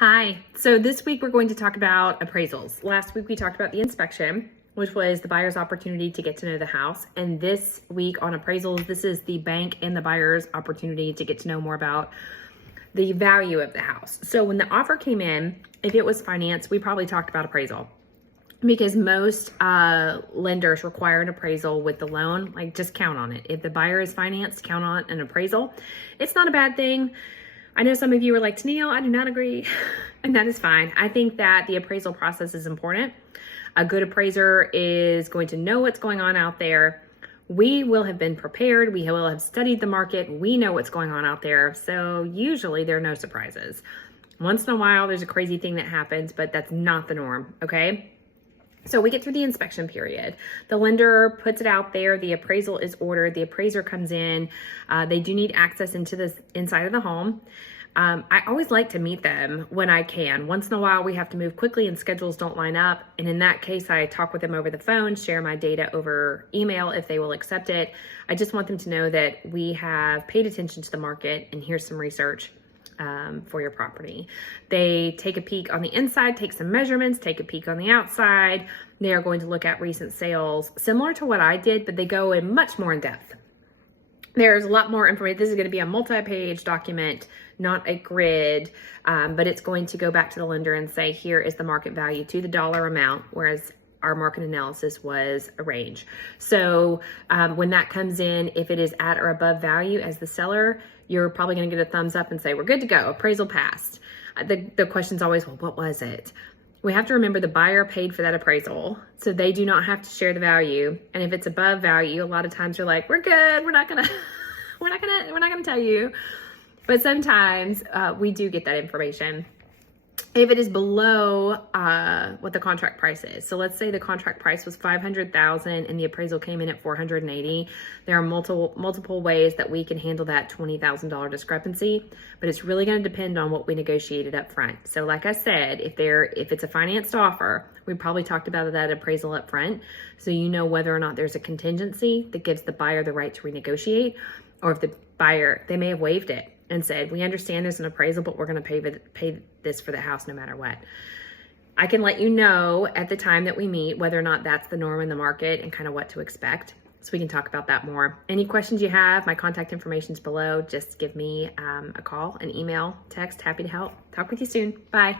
Hi. So this week we're going to talk about appraisals. Last week we talked about the inspection, which was the buyer's opportunity to get to know the house. And this week on appraisals, this is the bank and the buyer's opportunity to get to know more about the value of the house. So when the offer came in, if it was financed, we probably talked about appraisal because most lenders require an appraisal with the loan. Like, just count on it. If the buyer is financed, count on an appraisal. It's not a bad thing. I know some of you are like, Tennille, I do not agree, and that is fine. I think that the appraisal process is important. A good appraiser is going to know what's going on out there. We will have been prepared. We will have studied the market. We know what's going on out there. So usually there are no surprises. Once in a while, there's a crazy thing that happens, but that's not the norm, okay? So we get through the inspection period. The lender puts it out there. The appraisal is ordered. The appraiser comes in. They do need access into the inside of the home. I always like to meet them when I can. Once in a while, we have to move quickly and schedules don't line up. And in that case, I talk with them over the phone, share my data over email if they will accept it. I just want them to know that we have paid attention to the market and here's some research for your property. They take a peek on the inside, take some measurements, take a peek on the outside. They are going to look at recent sales, similar to what I did, but they go in much more in depth. There's a lot more information. This is going to be a multi-page document, not a grid, but it's going to go back to the lender and say, here is the market value to the dollar amount, whereas our market analysis was a range. So when that comes in, if it is at or above value as the seller, you're probably going to get a thumbs up and say, we're good to go, appraisal passed. The question's always, well, what was it? We have to remember the buyer paid for that appraisal, so they do not have to share the value. And if it's above value, a lot of times you're like, we're good, we're not gonna tell you. But sometimes we do get that information. If it is below what the contract price is. So let's say the contract price was $500,000 and the appraisal came in at $480,000. There are multiple ways that we can handle that $20,000 discrepancy, but it's really going to depend on what we negotiated up front. So like I said, if it's a financed offer, we probably talked about that appraisal up front. So you know whether or not there's a contingency that gives the buyer the right to renegotiate, or if the buyer, they may have waived it and said, we understand there's an appraisal, but we're going to pay this for the house no matter what. I can let you know at the time that we meet whether or not that's the norm in the market and kind of what to expect, so we can talk about that more. Any questions you have, my contact information is below. Just give me a call, an email, text. Happy to help. Talk with you soon. Bye.